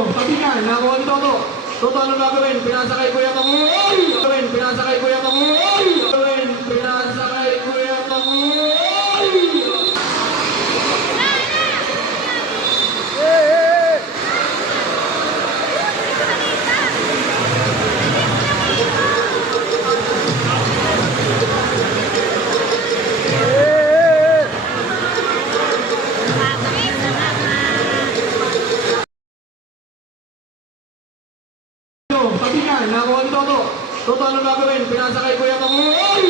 Sabi niya, nakuha ni Toto. Toto, ano gagawin? Pinasakay Kuya Tangoy! Pinasakay Kuya Tangoy! Pinasakay Kuya Tangoy! Sabi niya, nakuha ni Toto. Toto, ano gagawin? Pinasakay Kuya Tangoy!